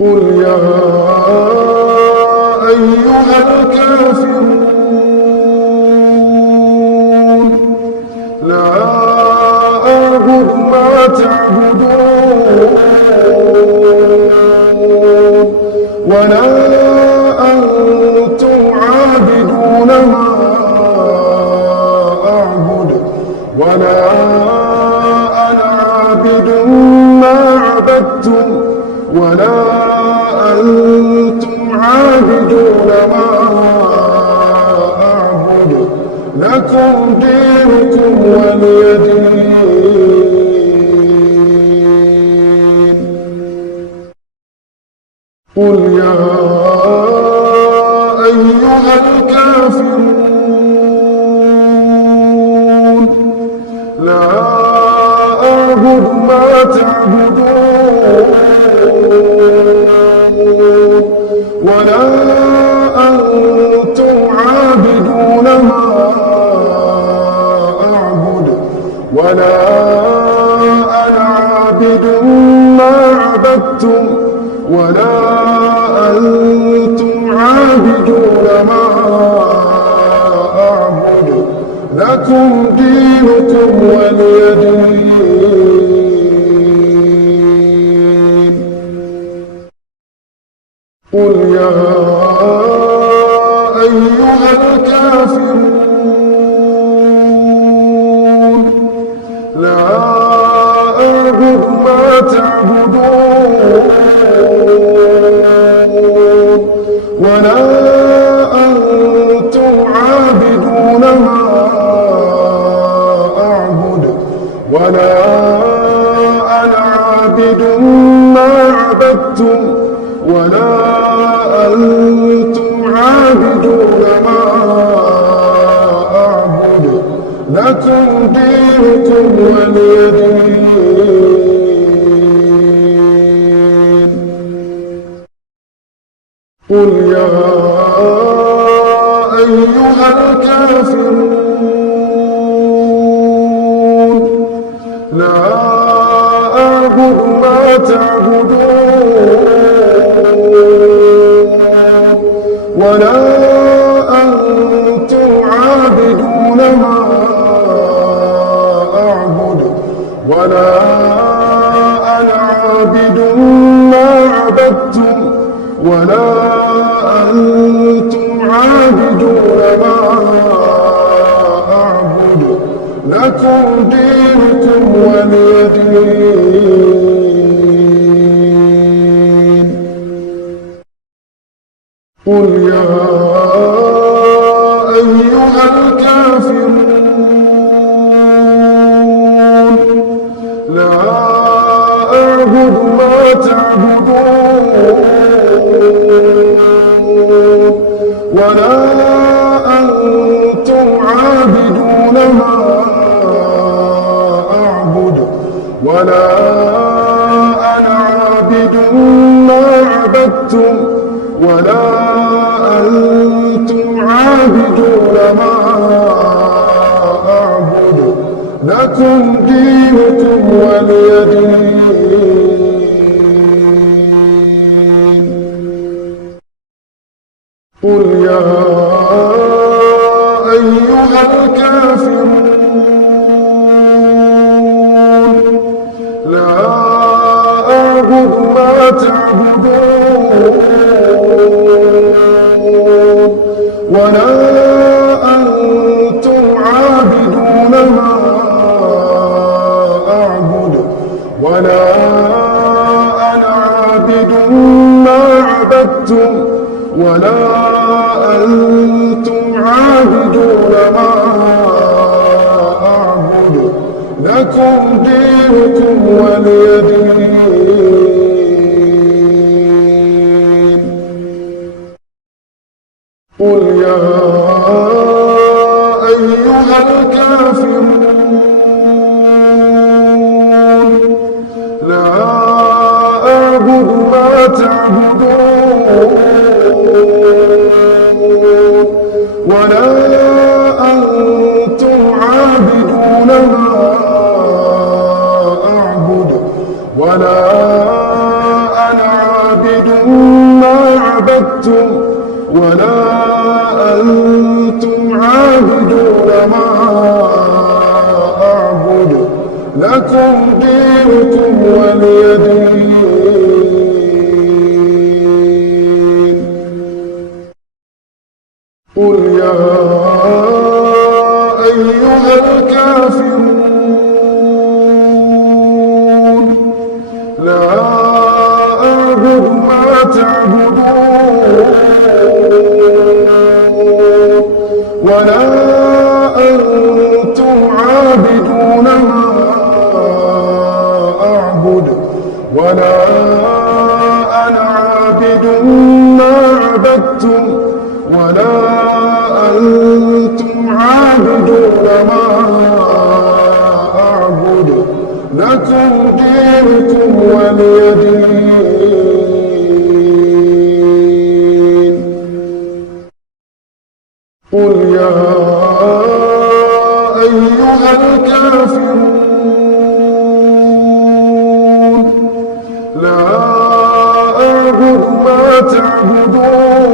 قل يا أيها الكافرون لا أعبد ما تعبدون ولا أنتم عابدون ما أعبد ولا أنا عابد ما عبدتم ولا أنتم عابدون ما أعبد لكم دينكم ولي دين. قل يا أيها الكافرون لا أعبد ما تعبدون ولا أنتم عابدون ما أعبد ولا أنا عابد ما عبدتم ولا أنتم عابدون ما أعبد لكم دينكم ولي دين. قل يا أيها الكافرون لا أعبد ما تعبدون ولا أنتم عابدون ما أعبد ولا أنا عابد ما عبدتم ولا أنتم عابدون ما أعبد لكم دينكم ولي دين. قل يا أيها الكافرون لا أعبد ما تعبدون ولا أنتم عابدون ما أعبد ولا أنا عابد ما عبدتم ولا أنتم عابدون ما أعبد لكم دينكم ولي دين. قل يا أيها الكافرون لا أعبد ما تعبدون ولا أنتم عابدون ما أعبد ولا أنا عابد ما عبدتم ولا أنتم عابدون ما أعبد لكم دينكم ولي دين. قل يا أيها الكافرون لا أعبد ما تعبدون ولا أنتم عابدون ما أعبد ولا أنا عابد ما عبدتم ولا أنتم عابدون ما أعبد لكم دينكم ولي دين. قل يا أيها الكافرون لا أعبد ما تعبدون ولا أنتم عابدون ما أعبد ولا أنا عابد لكم دينكم ولي دين. قل يا أيها الكافرون لا أعبد ما تعبدون ولا أنتم عابدون ما أعبد ولا أنا عابد ما عبدتم ولا أنتم عابدون ما أعبد لكم دينكم ولي دين. قل يا أيها الكافرون لا أعبد ما تعبدون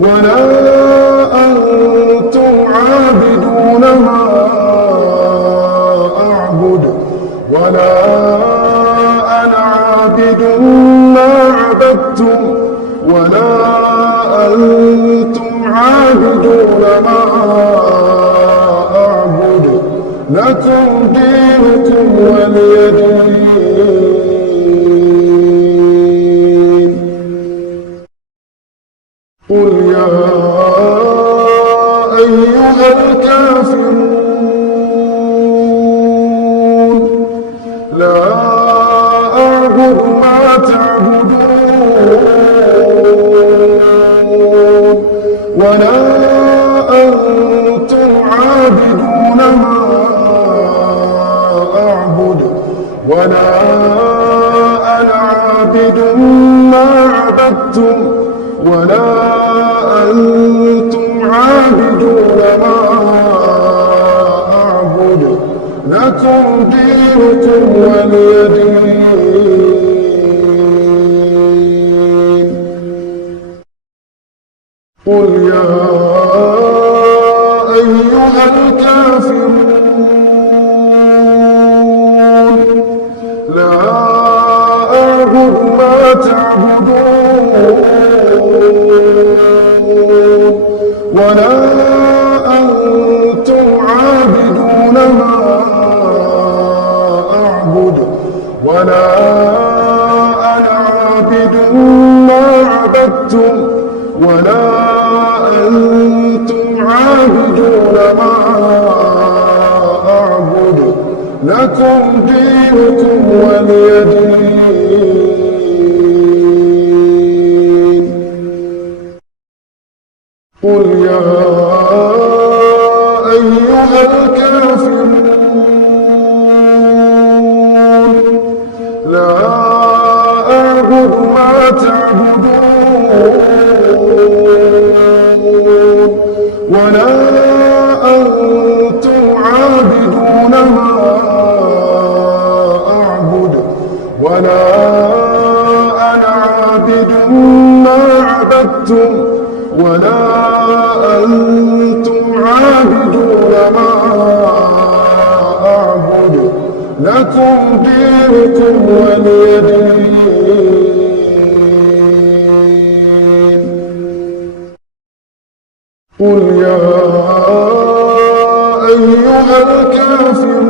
ولا أنتم عابدون ما أعبد ولا أنا عابد ما عبدتم ولا أنتم عابدون ما أعبد لكم دينكم ولي دين. قل يا أيها الكافرون لا أعبد ما تعبدون ولا أنتم عابدون ما أعبد ولا أنا عابد ما عبدتم ولا أنتم عابدون ما أعبد لكم دينكم ولي دين. قل يا أيها الكافرون لا أعبد ما تعبدون ولا أنتم عابدون ما أعبد ولا أنا عابد ما عبدتم ولا أنتم عابدون ما أعبد لكم دينكم ولي دين. قل يا أيها الكافرون لا أعبد ما تعبدون ولا أنتم عابدون ما أعبد ولا أنا عابد ما عبدتم ولا أنتم عابدون ما أعبد لكم دينكم ولي دين. قل يا أيها الكافرون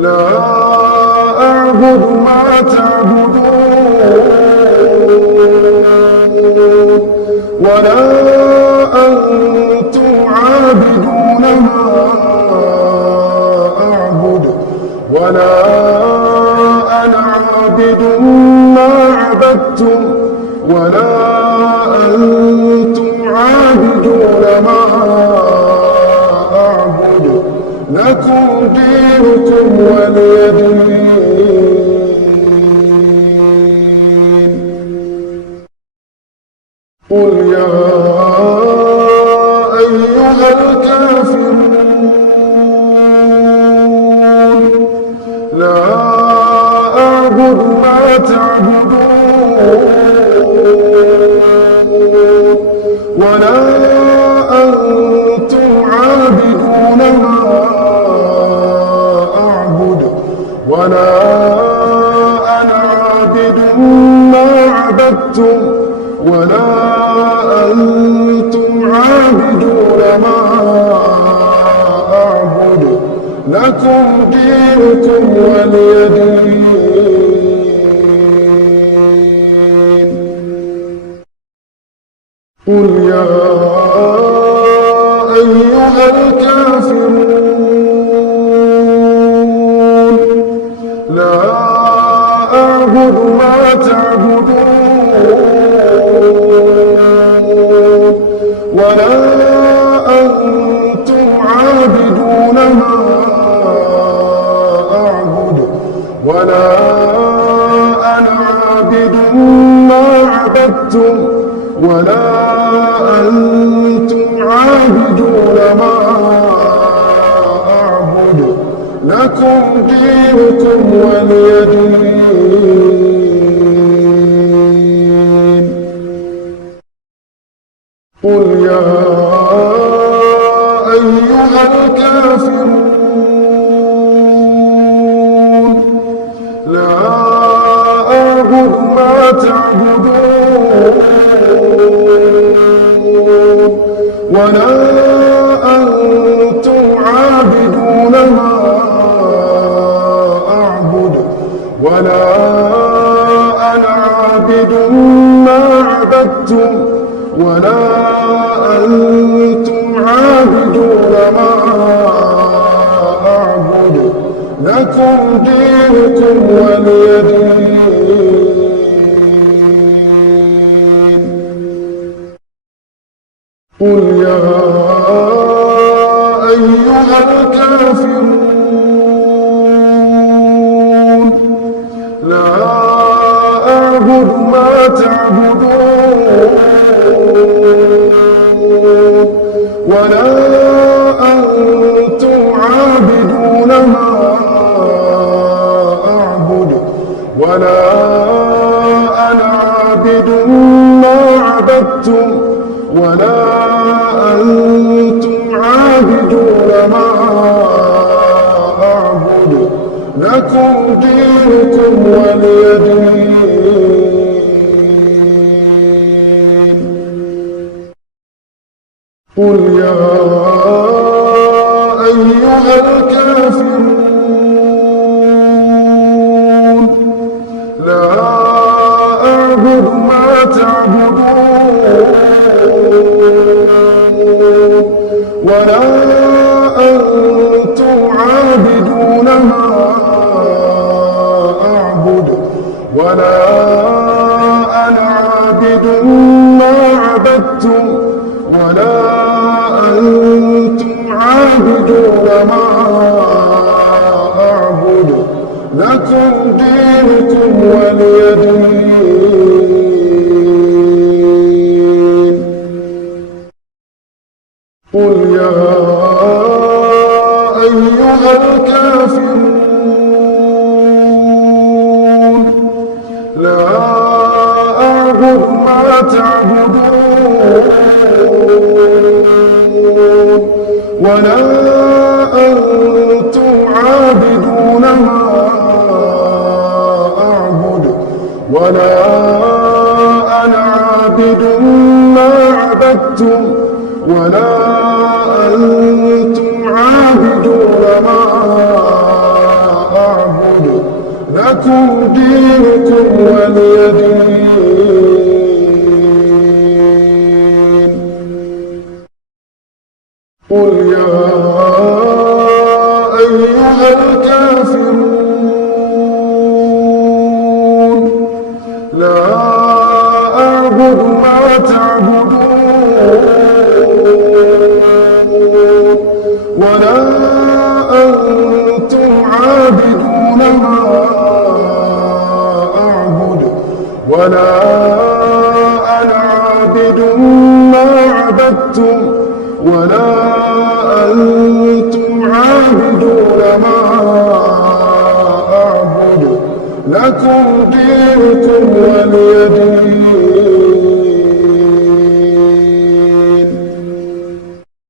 لا أعبد ما تعبدون ولا أنتم عابدون ما أعبد ولا أنا عابد ما عبدتم ولا أنتم عابدون ما أعبد لكم دينكم ولي دين. قل يا أيها الكافرون لا أعبد ما تعبدون ولا أنتم ولا أنا عابد ما عبدتم ولا أنتم عابدون ما أعبد لكم دينكم ولي دين. قل يا أيها الكافرون لا أعبد ما تعبدون ولا أنتم عابدون ما أعبد ولا أنا عابد ما عبدتم ولا أنتم عابدون ما أعبد لكم دينكم ولي دين. قل يا أيها الكافرون لا أعبد ما تعبدون ولا أنتم عابدون ما أعبد ولا أنا عابد ما عبدتم ولا أنتم عابدون ما أعبد لكم دينكم ولي دين. قل يا أيها الكافرون لا أعبد ما تعبدون ولا أنتم عابدون ما أعبد ولا أنا عابد ما عبدتم ولا أنتم عابدون ما أعبد لكم دينكم ولي دين. قل يا أيها الكافرون لا أعبد ما تعبدون ولا أنتم عابدون ما أعبد ولا أنا عابد ما عبدتم ولا أنتم عابدون ما أعبد لكم دينكم ولي دين. قل يا أيها الكافرون لا أعبد ما تعبدون ولا أنتم عابدون ما أعبد ولا أنا عابد ما عبدتم ولا أنتم عابدون ما أعبد لكم دينكم ولي دين. قل يا أيها الكافرون لا أعبد ما تعبدون ولا أنتم عابدون ما أعبد ولا أنا عابد ما عبدتم ولا أنتم عابدون ما أعبد لكم دينكم ولي دين.